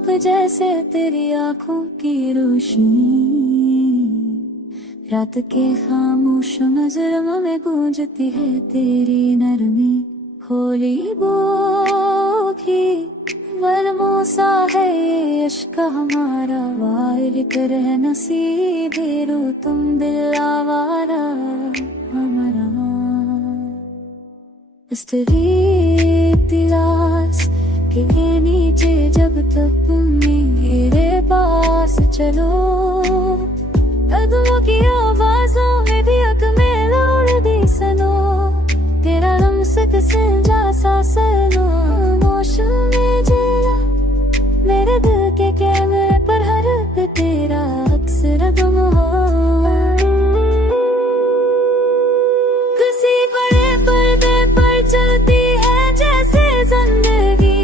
ख्वाब जैसे तेरी आंखों की रोशनी, रात के खामोश नजरों में गूंजती है तेरी नरमी। होली बोखी वरमो सा है ये इश्क हमारा, वायर कर है नसीबे रो तुम दिल आवारा हमारा। इस तिलास के नीचे जब तक तुम मेरे पास चलो, कदमों की आवाजों में भी अक में लौट दी सनो, तेरा लम्स जा सा सनो मौसम में जिया मेरे दिल के कैमरे पर हर पे तेरा अक्सर तुम हो। किसी बड़े पर्दे पर चलती है जैसे जिंदगी,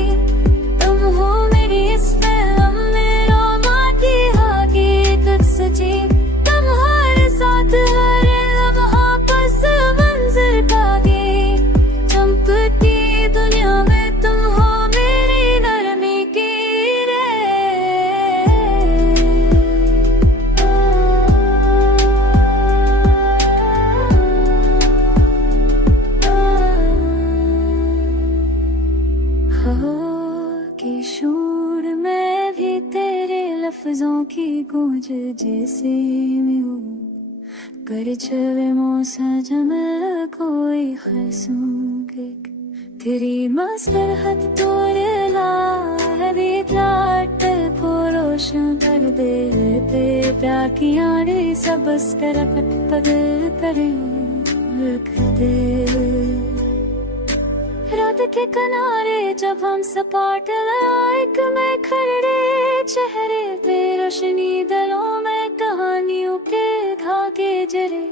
तुम हो मेरी इस फिल्म में रोमा की हकीकत सची। तुम्हारे साथ हर लम्हा बस मंजिल पागी, चमकती दुनिया में तुम हो मेरी नरमी की रे। के शोर में भी तेरे लफ्जों की गूंज जैसे मैं हूँ, कर चले मौसा जमल कोई खैसों के, तेरी मसरहत तोड़े लारी तल को रोशन कर दे पे प्यार की आड़ी सबस कर पगल करे रख दे। रात के किनारे जब हम सपाट लाइक में खड़े, चेहरे पे रोशनी दलों में कहानियों के धागे जरे,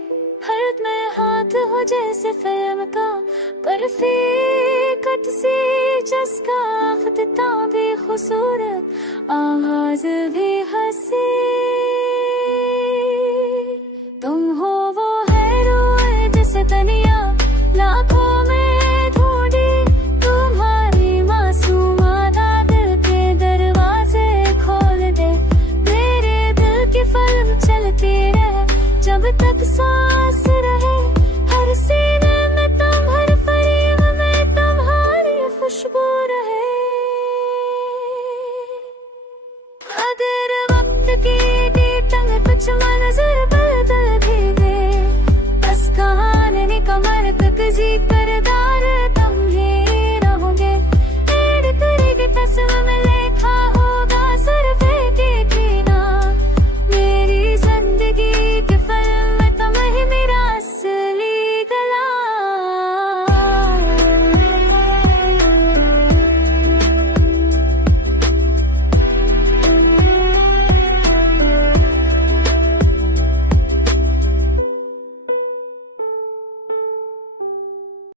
हर में हाथ हो जैसे फिल्म का बर्फी कट सी जिसका अख्तिता भी खूबसूरत आवाज भी हंसी। तुम हो वो है रोए जैसे दुनिया लाखों में जब तक सांस रहे हर सीने में तुम, हर फरीब में तुम्हारी खुशबू रहे। अगर वक्त की टंग कुछ मंजर बदल भी दे, बस कहानी कमर तक जी कर